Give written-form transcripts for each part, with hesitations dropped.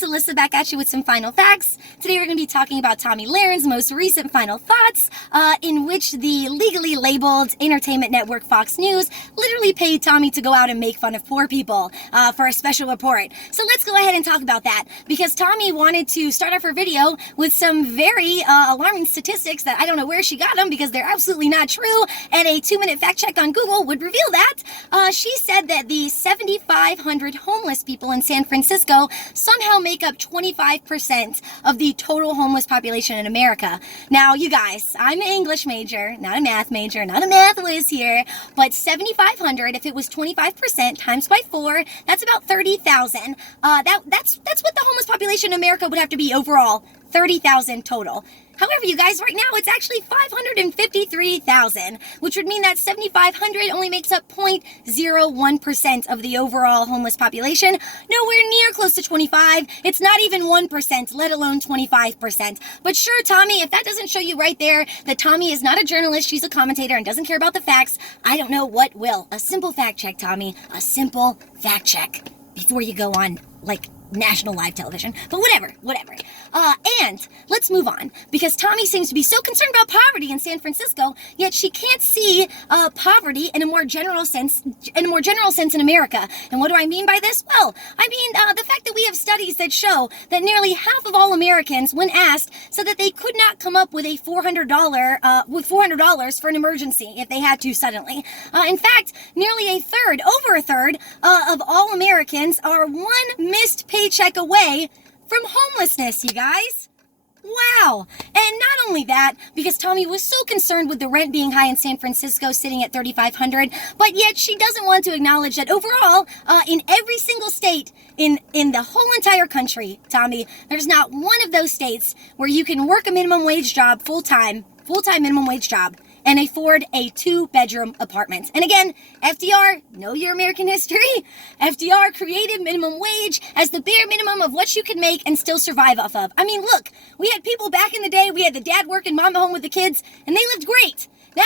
it's Alyssa back at you with some final facts. Today we're going to be talking about Tomi Laren's most recent final thoughts, in which the legally labeled entertainment network Fox News literally paid Tomi to go out and make fun of poor people for a special report. So let's go ahead and talk about that, because Tomi wanted to start off her video with some very alarming statistics that I don't know where she got them, because they're absolutely not true, and a 2-minute fact check on Google would reveal that. She said that the 7,500 homeless people in San Francisco somehow make up 25% of the total homeless population in America. Now, you guys, I'm an English major, not a math major, not a math whiz here, but 7,500, if it was 25% times by 4, that's about 30,000. That's what the homeless population in America would have to be overall, 30,000 total. However, you guys, right now it's actually 553,000, which would mean that 7,500 only makes up 0.01% of the overall homeless population. Nowhere near close to 25. It's not even 1%, let alone 25%. But sure, Tomi, if that doesn't show you right there that Tomi is not a journalist, she's a commentator and doesn't care about the facts, I don't know what will. A simple fact check, Tomi. A simple fact check before you go on, like, national live television, but whatever. And let's move on, because Tomi seems to be so concerned about poverty in San Francisco, yet she can't see poverty in a more general sense in America. And what do I mean by this? Well, I mean the fact that we have studies that show that nearly half of all Americans, when asked, said that they could not come up with a $400 for an emergency if they had to suddenly. In fact, nearly over a third of all Americans are one missed paycheck away from homelessness, you guys. Wow. And not only that, because Tomi was so concerned with the rent being high in San Francisco, sitting at $3,500, but yet she doesn't want to acknowledge that overall, in every single state in the whole entire country, Tomi, there's not one of those states where you can work a minimum wage job full-time minimum wage job, and afford a 2-bedroom apartment. And again, FDR, know your American history. FDR created minimum wage as the bare minimum of what you could make and still survive off of. I mean, look, we had people back in the day, we had the dad working, mom at home with the kids, and they lived great. Now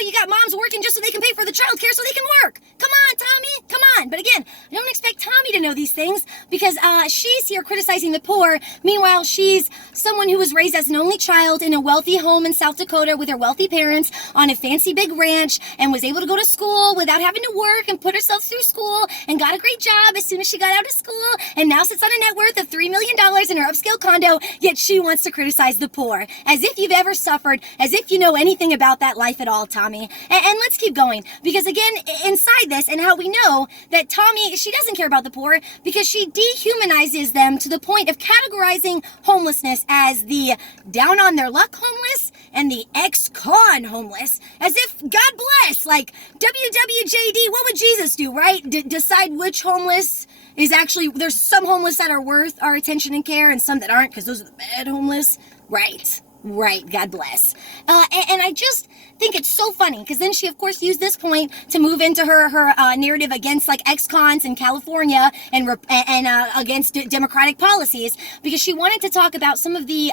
you got moms working just so they can pay for the childcare so they can work. Come on, Tomi, come on. But again, I don't expect Tomi to know these things, because she's here criticizing the poor. Meanwhile, she's someone who was raised as an only child in a wealthy home in South Dakota with her wealthy parents on a fancy big ranch, and was able to go to school without having to work and put herself through school, and got a great job as soon as she got out of school, and now sits on a net worth of $3 million in her upscale condo, yet she wants to criticize the poor. As if you've ever suffered, as if you know anything about that life at all, Tomi. And let's keep going, because again, inside this, and how we know that Tomi, she doesn't care about the poor, because she dehumanizes them to the point of categorizing homelessness as the down on their luck homeless and the ex-con homeless, as if, God bless, like WWJD, what would Jesus do, right? Decide which homeless is actually, there's some homeless that are worth our attention and care, and some that aren't, because those are the bad homeless. Right, God bless. And I just think it's so funny, because then she, of course, used this point to move into her narrative against, like, ex-cons in California and against democratic policies, because she wanted to talk about some of the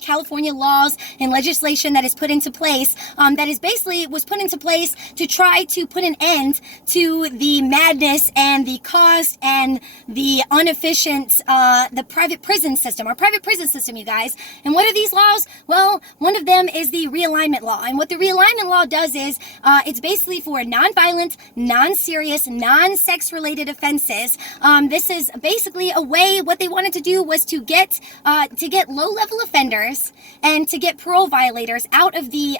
California laws and legislation that is put into place, was put into place to try to put an end to the madness and the cost and the inefficient, the private prison system, our private prison system, you guys. And what are these laws? Well, one of them is the realignment law. And what the realignment law does is, it's basically for non-violent, non-serious, non-sex related offenses. This is basically a way, what they wanted to do was to get low-level offenders and to get parole violators out of the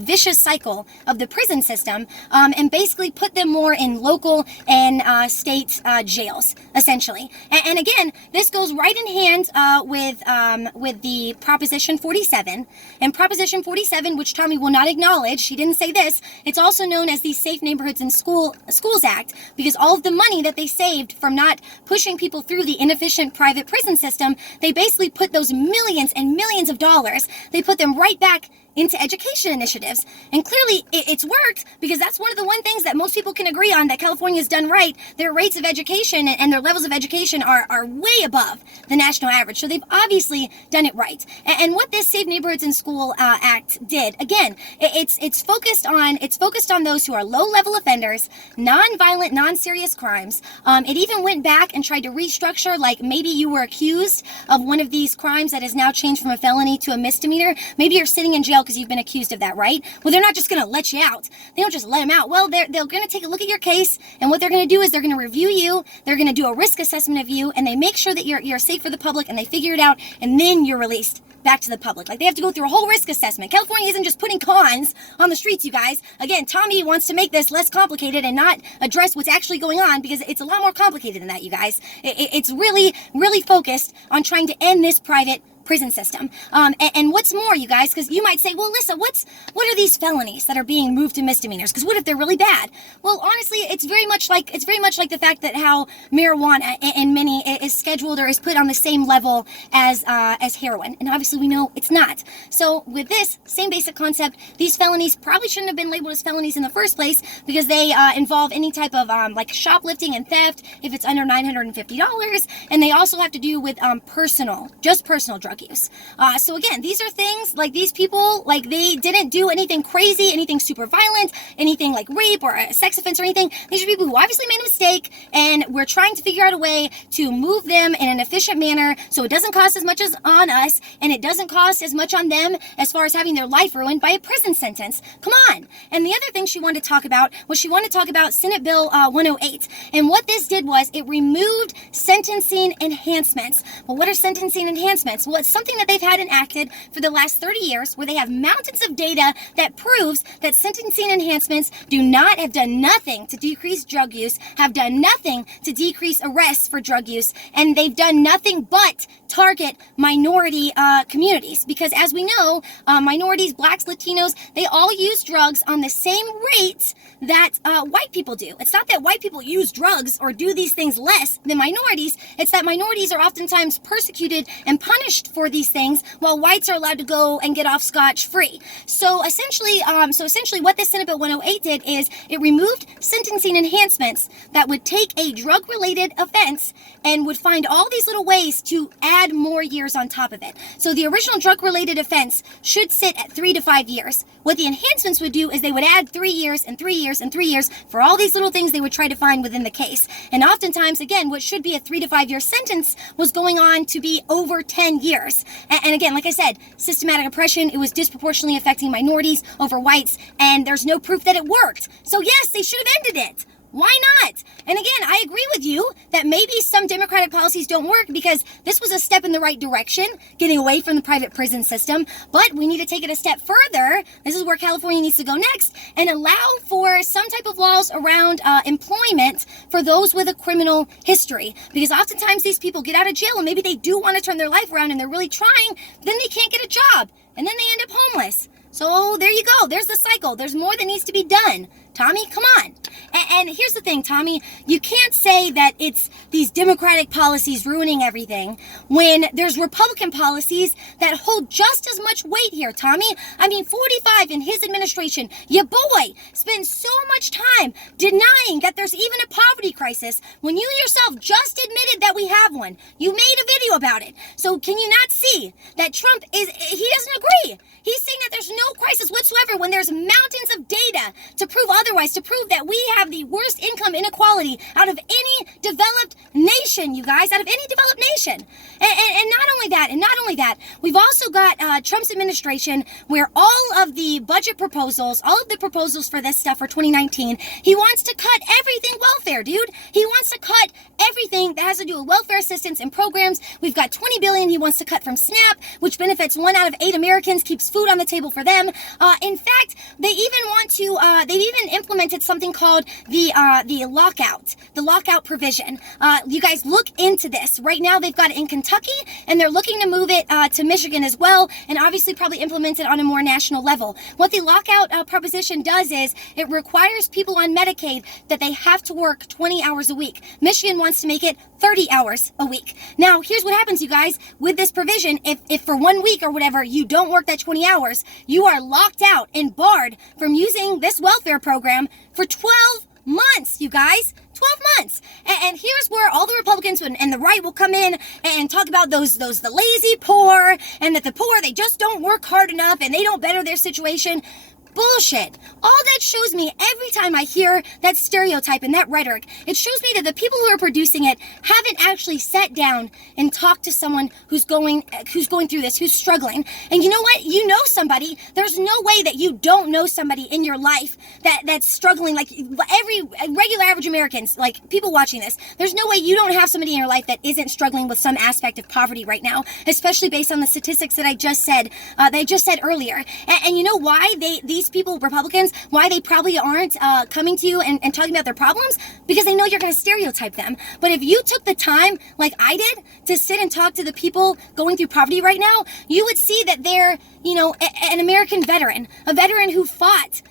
vicious cycle of the prison system, and basically put them more in local and state jails, essentially. And again, this goes right in hand with the Proposition 47. And Proposition 47, which Tomi will not acknowledge, she didn't say this, it's also known as the Safe Neighborhoods and Schools Act, because all of the money that they saved from not pushing people through the inefficient private prison system, they basically put those millions and millions of dollars, they put them right back into education initiatives. And clearly it's worked, because that's one of the things that most people can agree on that California has done right. Their rates of education and their levels of education are way above the national average. So they've obviously done it right. And what this Save Neighborhoods in School Act did, again, it's focused on those who are low-level offenders, non-violent, non-serious crimes. It even went back and tried to restructure, like maybe you were accused of one of these crimes that is now changed from a felony to a misdemeanor. Maybe you're sitting in jail because you've been accused of that, right? Well, they're not just going to let you out. They don't just let them out. Well, they're going to take a look at your case, and what they're going to do is they're going to review you. They're going to do a risk assessment of you, and they make sure that you're safe for the public, and they figure it out, and then you're released back to the public. Like, they have to go through a whole risk assessment. California isn't just putting cons on the streets, you guys. Again, Tomi wants to make this less complicated and not address what's actually going on, because it's a lot more complicated than that, you guys. It's really, really focused on trying to end this private prison system. And what's more, you guys, because you might say, well, Lisa, what are these felonies that are being moved to misdemeanors? Because what if they're really bad? Well, honestly, it's very much like the fact that how marijuana in many is scheduled or is put on the same level as heroin, and obviously we know it's not. So with this same basic concept, these felonies probably shouldn't have been labeled as felonies in the first place, because they involve any type of like shoplifting and theft if it's under $950, and they also have to do with personal drug use. So again, these are things like these people, like they didn't do anything crazy, anything super violent, anything like rape or a sex offense or anything. These are people who obviously made a mistake, and we're trying to figure out a way to move them in an efficient manner so it doesn't cost as much as on us, and it doesn't cost as much on them as far as having their life ruined by a prison sentence. Come on. And the other thing she wanted to talk about was Senate Bill 108. And what this did was it removed sentencing enhancements. Well, what are sentencing enhancements? Well, it's something that they've had enacted for the last 30 years, where they have mountains of data that proves that sentencing enhancements have done nothing to decrease drug use, have done nothing to decrease arrests for drug use, and they've done nothing but target minority communities. Because as we know, minorities, blacks, Latinos, they all use drugs on the same rates that white people do. It's not that white people use drugs or do these things less than minorities. It's that minorities are oftentimes persecuted and punished for these things, while whites are allowed to go and get off scotch-free. So essentially what this Senate Bill 108 did is it removed sentencing enhancements that would take a drug-related offense and would find all these little ways to add more years on top of it. So the original drug-related offense should sit at 3 to 5 years. What the enhancements would do is they would add 3 years and 3 years and 3 years for all these little things they would try to find within the case. And oftentimes, again, what should be a 3 to 5 year sentence was going on to be over 10 years. And again, like I said, systematic oppression, it was disproportionately affecting minorities over whites, and there's no proof that it worked. So yes, they should have ended it. Why not? And again, I agree with you that maybe some Democratic policies don't work, because this was a step in the right direction, getting away from the private prison system. But we need to take it a step further. This is where California needs to go next, and allow for some type of laws around employment for those with a criminal history. Because oftentimes these people get out of jail and maybe they do want to turn their life around and they're really trying, then they can't get a job, and then they end up homeless. So there you go. There's the cycle. There's more that needs to be done. Tomi, come on. And here's the thing, Tomi, you can't say that it's these Democratic policies ruining everything when there's Republican policies that hold just as much weight here, Tomi. I mean, 45 in his administration, your boy spends so much time denying that there's even a poverty crisis when you yourself just admitted that we have one. You made a video about it. So can you not see that Trump he doesn't agree? He's saying that there's no crisis whatsoever when there's mountains of data to prove otherwise, to prove that we have the worst income inequality out of any developed nation, you guys, out of any developed nation. And not only that, we've also got Trump's administration, where all of the budget proposals, all of the proposals for this stuff for 2019, he wants to cut everything welfare, dude. He wants to cut everything that has to do with welfare assistance and programs. We've got $20 billion he wants to cut from SNAP, which benefits 1 out of 8 Americans, keeps food on the table for them. In fact, they've even implemented something called the lockout provision. You guys look into this. Right now they've got it in Kentucky, and they're looking to move it to Michigan as well, and obviously probably implement it on a more national level. What the lockout proposition does is it requires people on Medicaid that they have to work 20 hours a week. Michigan wants to make it 30 hours a week. Now, here's what happens, you guys, with this provision. If for 1 week or whatever you don't work that 20 hours, you are locked out and barred from using this welfare program for 12 months, you guys. 12 months. And here's where all the Republicans and the right will come in and talk about the lazy poor, and that the poor, they just don't work hard enough and they don't better their situation. Bullshit. All that shows me every time I hear that stereotype and that rhetoric, it shows me that the people who are producing it haven't actually sat down and talked to someone who's going through this, who's struggling. And you know what? You know somebody. There's no way that you don't know somebody in your life that's struggling. Like every regular average Americans, like people watching this, there's no way you don't have somebody in your life that isn't struggling with some aspect of poverty right now, especially based on the statistics that I just said earlier. And you know why these people, Republicans, why they probably aren't coming to you and talking about their problems? Because they know you're going to stereotype them. But if you took the time, like I did, to sit and talk to the people going through poverty right now, you would see that they're, an American veteran, a veteran who fought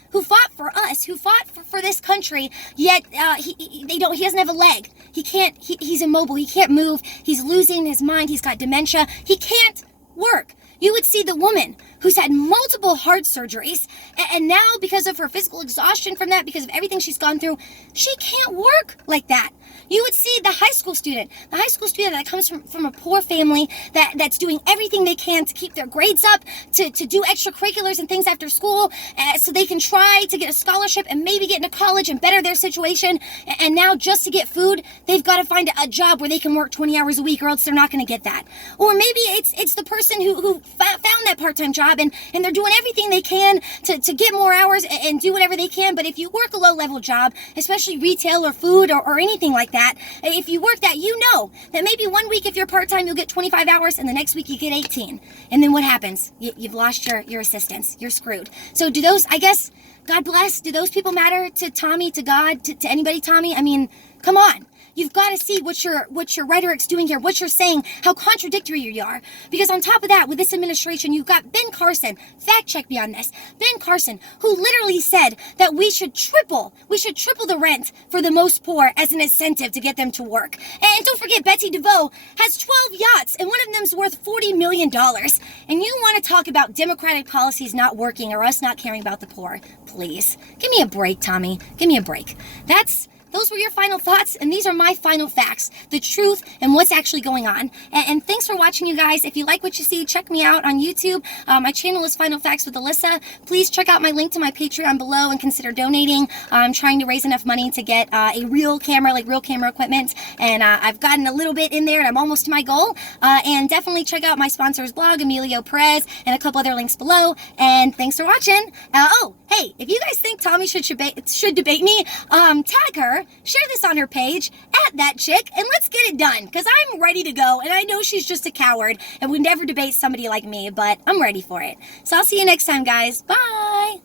for us, who fought for this country, yet he doesn't have a leg. He's immobile, he can't move, he's losing his mind, he's got dementia, he can't work. You would see the woman who's had multiple heart surgeries, and now because of her physical exhaustion from that, because of everything she's gone through, she can't work like that. You would see the high school student that comes from a poor family that's doing everything they can to keep their grades up, to do extracurriculars and things after school, so they can try to get a scholarship and maybe get into college and better their situation. And now just to get food, they've got to find a job where they can work 20 hours a week, or else they're not going to get that. Or maybe it's the person who found that part-time job, and they're doing everything they can to get more hours and do whatever they can. But if you work a low-level job, especially retail or food or anything like that, if you work that, you know that maybe 1 week if you're part-time, you'll get 25 hours, and the next week you get 18. And then what happens? You've lost your assistance. You're screwed. So do those, I guess, God bless, do those people matter to Tomi, to God, to anybody, Tomi? I mean, come on. You've got to see what your rhetoric's doing here, what you're saying, how contradictory you are. Because on top of that, with this administration, you've got Ben Carson, fact check me on this, Ben Carson, who literally said that we should triple the rent for the most poor as an incentive to get them to work. And don't forget, Betsy DeVoe has 12 yachts, and one of them's worth $40 million. And you want to talk about Democratic policies not working or us not caring about the poor? Please, give me a break, Tomi. Give me a break. Those were your final thoughts, and these are my final facts, the truth and what's actually going on. And thanks for watching, you guys. If you like what you see, check me out on YouTube. My channel is Final Facts with Alyssa. Please check out my link to my Patreon below and consider donating. I'm trying to raise enough money to get a real camera equipment, and I've gotten a little bit in there, and I'm almost to my goal. And definitely check out my sponsor's blog, Emilio Perez, and a couple other links below. And thanks for watching. Hey, if you guys think Tomi should debate me, tag her. Share this on her page, @that chick, and let's get it done, because I'm ready to go, and I know she's just a coward and would never debate somebody like me, but I'm ready for it. So I'll see you next time, guys. Bye!